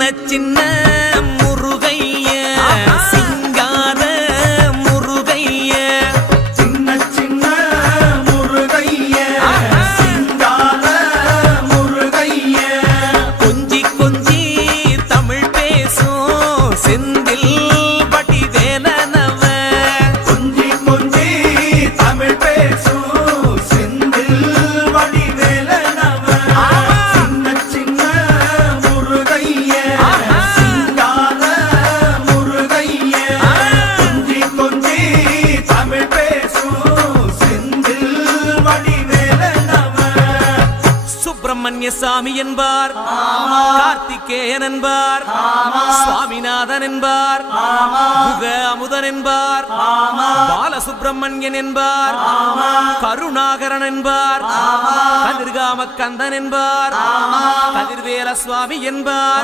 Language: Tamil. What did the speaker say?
சின்ன முருகைய சிங்கார முருகைய சின்ன சின்ன முருகைய சிங்கார முருகைய கொஞ்சி கொஞ்சி தமிழ் பேசும் செந்தில் வடிவேலனவ கொஞ்சி கொஞ்சி தமிழ் பேசும் செந்தில் வடிவேலனவ சின்ன சின்ன முருகைய சிங்கார முருகைய கொஞ்சி கொஞ்சி தமிழ் பேசும் செந்தில் வடிவேலனவ சுப்பிரமணிய சாமி என்பார், கார்த்திகேயன் என்பார், சுவாமிநாதன் என்பார், முக அமுதன் என்பார், பாலசுப்பிரமணியன் என்பார், கருணாகரன் என்பார், கதிர்காம கந்தன் என்பார், கதிர்வேல சுவாமி என்பார்.